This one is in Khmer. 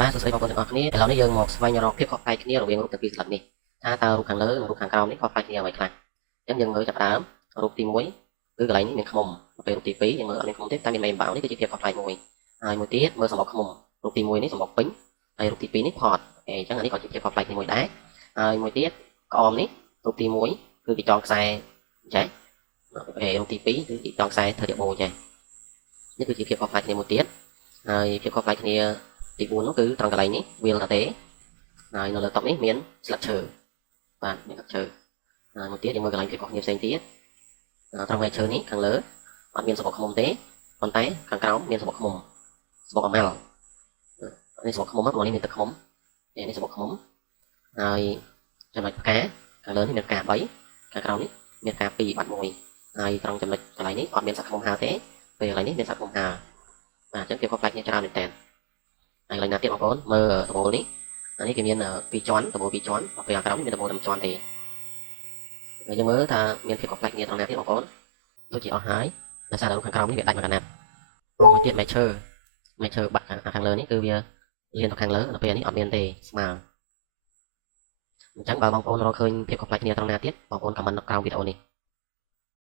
បាទសួស្តីបងប្អូនទាំងអស់គ្នាឥឡូវនេះយើងមកស្វែងរកភាពខុសប្លែកគ្នារវាងរូបទាំងពីរស្លឹកនេះថាតើរូបខាងលើនិងរូបខាងក្រោមនេះខុសប្លែកគ្នាអ្វីខ្លះអញ្ចឹងយើងមើលចាប់ផ្ដើមរូបទី1គឺកន្លែងនេះមានឃ្មុំពេលរូបទី2យើងមើលអត់មានឃ្មុំទេតែមានមេអំបៅនេះគឺជាភាពខុសប្លែកមួយហើយមួយទៀតមើលសម្បកឃ្មុំរូបទី1នេះសម្បកពេញហើយរូបទី2នេះផតអញ្ចឹងអានេះក៏ជាភាពខុសប្លែកគ្នាមួយដែរហើយមួយទៀតក្អមនេះរូបទី1គឺគេចងខ្សែចេះរូបទី2គឺគេចងខ្សែធ្វើជាបូចេះនេះគឺជាភាពខុសប្លែកគ្នាមួយទៀតហើយភាពខុសប្លែកគ្នាទី4នោះគឺត្រង់កន្លែងនេះវាលតាទេហើយនៅលើតុនេះមានស្លឹកឈើបាទមានស្លឹកឈើហើយមួយទៀតយើងមើលកន្លែងភាពខុសគ្នាផ្សេងទៀតត្រង់ផ្នែកឈើនេះខាងលើអត់មានសម្បកឃ្មុំទេប៉ុន្តែខាងក្រោមមានសម្បកឃ្មុំសម្បកអំម៉ាល់នេះសម្បកឃ្មុំព្រោះនេះមានទឹកឃ្មុំនេះសម្បកឃ្មុំហើយចំណុចផ្កាខាងលើនេះមានផ្កា3ខាងក្រោមនេះមានផ្កា2បាត់1ហើយត្រង់ចំណុចកន្លែងនេះអត់មានសាក់ឃ្មុំហើទេពេលកន្លែងនេះមានសាក់ឃ្មុំហើបាទអញ្ចឹងភាពខុសប្លែកគ្នាច្រើនមែនតើហើយកន្លែងណាទៀតបងប្អូនមើលដបូលនេះអានេះគេមាន2ជាន់ដបូល2ជាន់ពេលខាងក្រោមនេះមានដបូល1ជាន់ទេហើយយើងមើលថាមានភាពខុសប្លែកគ្នាត្រង់ណាទៀតបងប្អូនដូចជាអស់ហើយដោយសារតែរូបខាងក្រោមនេះវាដាច់មកកណាត់មួយទៀតមែកឈើបាក់ខាងលើនេះគឺវាលៀនទៅខាងលើដល់ពេលនេះអត់មានទេស្មើអញ្ចឹងបើបងប្អូនរកឃើញភាពខុសប្លែកគ្នាត្រង់ណាទៀតបងប្អូនខមមិននៅក្រោមវីដេអូនេះ